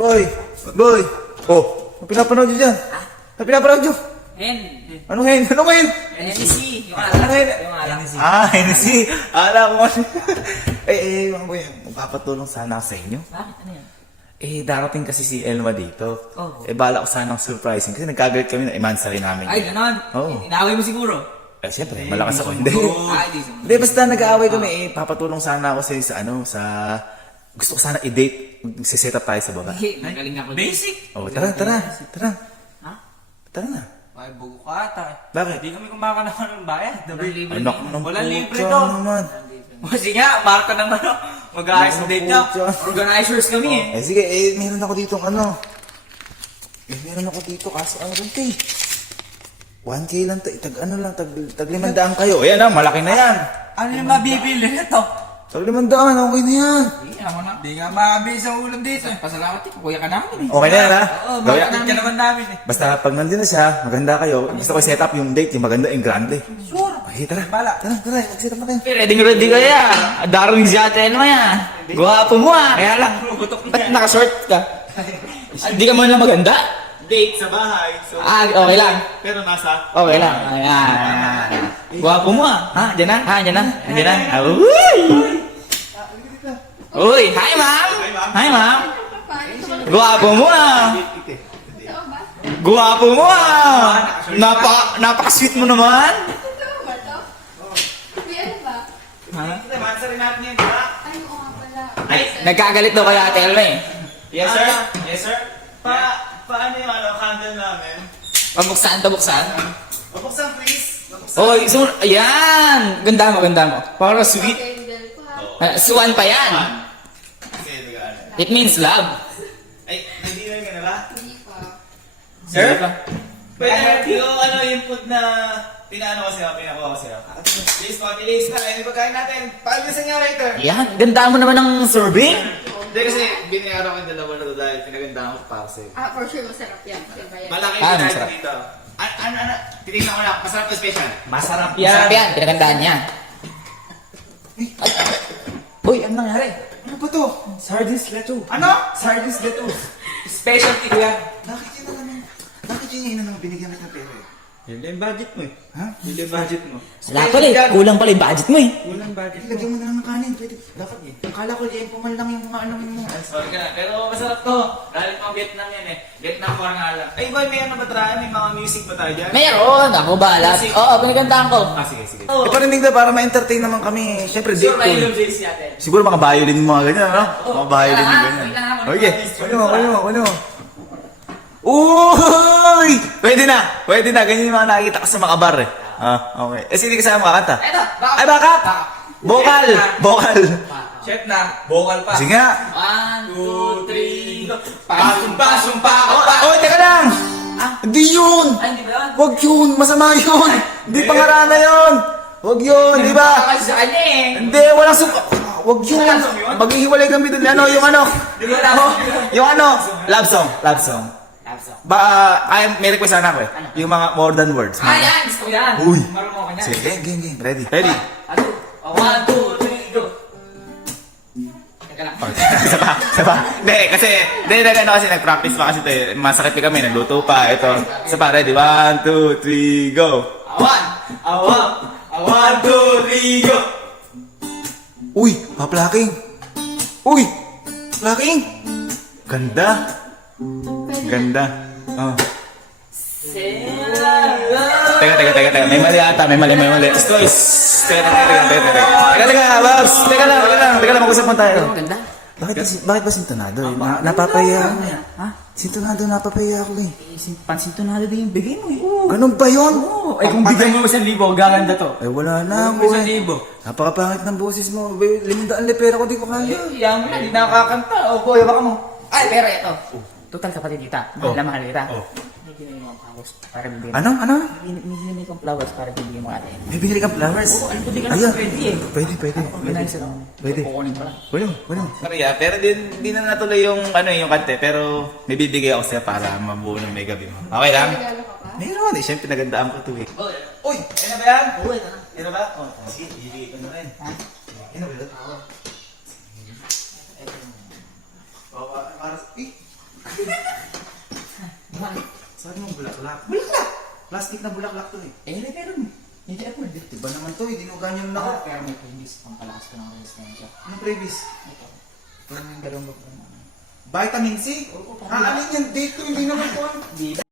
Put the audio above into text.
Boy! Boy! Oh! Ano pinapanood nyo dyan? Ano pinapanood nyo? Hen. Anong hen? Anong hen? Hennessy. Yung Ano hen? Hennessy. Hennessy! Alam mo. Mga boy, magpapatulong sana ako sa inyo. Bakit? Ano yan? Darating kasi si Elma dito. Oh. Bala ko sanang surprising kasi nagkagalit kami ng imansary namin. Ay, ganon. Oo. Inaaway mo siguro. Siyempre, malakas ako. Hindi. Di. Hindi, basta nag-aaway kami. Papatulong sana ako sa gusto ko sana i-date. Magsiset up tayo sa baba. Nagaling ako. Basic. Oh, tara. Ha? Tara na. Ay, bugo ka ata. Bakit? Hindi kami kumakanaman ng bayad. Anak ng Walang libre putya to. naman. Kasi nga, marka ng ano. Mag-aayos ng date niya. Organizers kami eh. Sige, meron ako dito meron ako dito kaso ano rin 1K lang to, tag 500 kayo. Ayan na, malaki na yan. Ano yung mabibili na to? Tag 500, okay na yan. Hindi nga mabibili sa ulam dito. Pasalamat eh, kuya ka namin eh. Okay na yan ha? Oo, bakit ka naman namin eh. Basta pag nandun na siya, maganda kayo. Gusto ko set up yung date, yung maganda, yung grande. Sure. Okay, tara. Bala. Tara, mag-set up natin. Ready kaya. Darling si ate ano yan. Gwapo mo ah. Kaya lang, ba't naka-short ka? Hindi ka mo na maganda? Date sa bahay. So, Okay lang. pero nasa... Okay lang. Ayan. Gwapo mo ah. Ha? Diyan na? Diyan na? Uy! Uy! Hi ma'am! Hi ma'am! Gwapo mo ah! Gwapo mo ah! Napaka-sweet mo naman! Totoo ba to? May ano ba? Ha? Mansari natin yan, diba? Ay, oo nga pala. Ay, nagkagalit daw kaya ate Elma eh. Yes, sir. Yes, sir. Paano yung candle namin? Pabuksan. Mabuksan, please. Oy, ayan! Ganda mo. Para sweet. Candle ko ha. Swan pa yan. Kasi, nag-ano. It means love. Ay, nag-dinner ka na ba? Hindi pa. Sir? Hindi pa. Pwede yung food na pinakuha ko sa'yo. Please, na. Ano yung pagkain natin? Paano yung niya later? Yan, ganda mo naman ng serving. Hindi kasi binayaran ko yung dalawa na to dahil pinagandaan ko para sa'yo. For sure masarap yan. Diba yan? Malaki Masarap. yung tayo dito. Ano? Titignan ko lang. Masarap to special. Masarap yan, pinagandaan niya. Uy, ano nangyari? Ano ba to? Sardines leto. Ano? Sardines leto. Specialty ko yan. Bakit yun yung binigyan kita ng pera eh? Yun yung budget mo eh. Ha? Yun yung budget mo. Wala pala eh, kulang pala yung budget mo eh. Kulang budget. Lagyan mo na lang ng kanin. Pwede. Dapat eh. Akala ko liyan man lang yung mga ano mo. Sorry ka na. Pero masarap to. Galing pang Vietnam yan eh. Vietnam war nga lang. Ay boy, may ano ba tayo? May mga music ba tayo dyan? Meron, ako bahala. Oo, pinagandaan ko. Sige. Parinig na para ma-entertain naman kami. Siyempre, date Sure, ko. may ilum si ate. Siguro mga violin mga ganyan, ano? Mga violin mga ganyan. wait lang, Okay, ano? Uy! Pwede na. Ganyan yung mga nakikita ko sa mga bar eh. Okay. Sino kasama kakanta? Eto, Ay, backup! Bokal! Chef na. Vocal pa. Sige nga. 1, 2, 3, go. Pasong pa. Oy, teka lang! Hindi yun! Ay, hindi ba yun? Wag yun! Masama yun! Hindi pangarana yun! Wag yun, di ba? Kasi sa kanya eh. Hindi, walang wag yun! Maghihiwalay kami dun. Ano, yung ano? Di ba love? Yung ano? Love song. May request sana ako eh. Yung mga more than words. Yan. Gusto ko yan. Uy. Marunong ako niyan. Sige, game. Ready? 1, 2, 3, go. Teka lang. Saba. Hindi, kasi nag-practice pa kasi ito eh. Masakit pa kami, nagluto pa. Ito. Saba, ready? 1, 2, 3, go. 1, 2, 3, go. Uy, pa-plucking. Plucking. Ganda. Oh. Teka. May mali ata. Teka, Babs. Teka lang, mag-usap mo tayo. Ganda. Bakit ba sintonado? Napapahiya ako eh. Ha? Sintonado, napapahiya ako eh. Pansintonado din yung bigay mo eh. Oo. Ganun ba yun? Ay kung bigyan mo 1,000, gaganda to. Ay, wala na ako eh. 1,000. Napakapangit ng boses mo. 500 na pera ko, di ko kaya. Yan mo na, di nakakanta. O boy, baka mo. Ay, pero ito. Total kapatid kita. Mahal kita. May ginili mo ang flowers para bibigyan. Ano? May ginili kong flowers para bibigyan mo ate. May binili kang flowers? Oo, ano po di ka Ayan. na pwede eh. Pwede. Organizer. Pwede. Kukunin ko lang. Wala. Pero di na natuloy yung kante. Pero may bibigay ako sa'yo para mabuo ng may gabi mo. Okay lang? Regalo ka pa? Meron eh. Siyempre nagandaan ko ito eh. Uy! Ano ba yan? Oo, ito na. Ano ba? Sige, ibigay ko na rin. Ha? Ano ba yun? Para... Sabi mo bulaklak. Bulaklak! Plastic na bulaklak to eh. Eh, meron. Hindi ako din. Diba naman to eh, dinugan yun na ako. Pero may previous pang palakas ko ng resistensya. Anong previous? Ito. Ito yung dalawang Vitamin C? Oo, Ah, alin yan? Dito, hindi naman to. Di